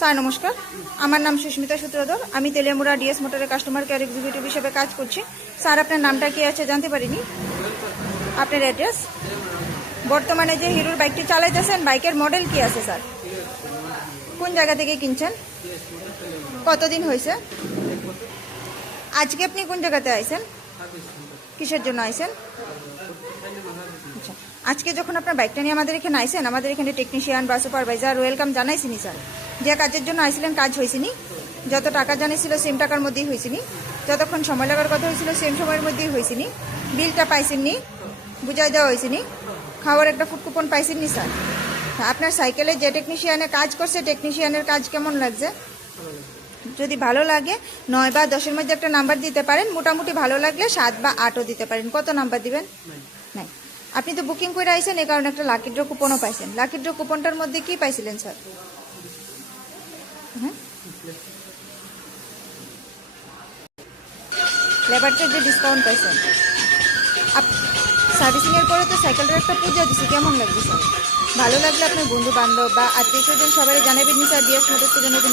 Sir নমস্কার, আমার নাম সুস্মিতা সূত্রধর। আমি তেলিয়ামুড়া ডিএস মোটরের কাস্টমার কেয়ার এক্সিকিউটিভ হিসেবে কাজ করছি। স্যার আপনার নামটা কি আছে জানতে পারিনি? আপনার অ্যাড্রেস? বর্তমানে যে হিরোর বাইকটি চালাইতেছেন, বাইকের মডেল কি আছে স্যার? কোন জায়গা থেকে কিনছেন? কতদিন হয়েছে? আজকে আপনি কোন জায়গাতে আইছেন? কিসের জন্য আইছেন? আচ্ছা, আজকে যখন আপনার বাইকটা নিয়ে আমাদের এখানে আইছেন, আমাদের এখানে টেকনিশিয়ান বা সুপারভাইজার ওয়েলকাম জানাইছিনি স্যার। যে কাজের জন্য আইছিলেন কাজ হয়েছিনি, যত টাকা জানিয়েছিল সেম টাকার মধ্যেই হয়েছিনি, যতক্ষণ সময় লাগার কথা হয়েছিল সেম সময়ের মধ্যেই হয়েছিনি, বিলটা পাইছেননি, বুঝাই দেওয়া হয়েছিনি, খাওয়ার একটা ফুড কুপন পাইছেননি স্যার। আপনার সাইকেলে যে টেকনিশিয়ানে কাজ করছে, টেকনিশিয়ানের কাজ কেমন লাগছে? যদি ভালো লাগে 9 বা 10-এর মধ্যে একটা নাম্বার দিতে পারেন, মোটামুটি ভালো লাগলে 7 বা 8ও দিতে পারেন। কত নাম্বার দিবেন? নাই। আপনি তো বুকিং করে আইছেন, এই কারণে একটা লাকি ড্র কুপনও পাইছেন। লাকি ড্র কুপনটার মধ্যে কি পাইছিলেন স্যার? হ্যাঁ, লেবার চার্জে ডিসকাউন্ট পাইছেন। সার্ভিসিংয়ের পরে তো সাইকেলটার একটা পূজা দিছি, কেমন লাগছে স্যার? ভালো লাগলে আপনার বন্ধু বান্ধব বা আত্মীয় স্বজন সবাই জানাবেন স্যার। ডিএস মোটরসকে জানাবেন।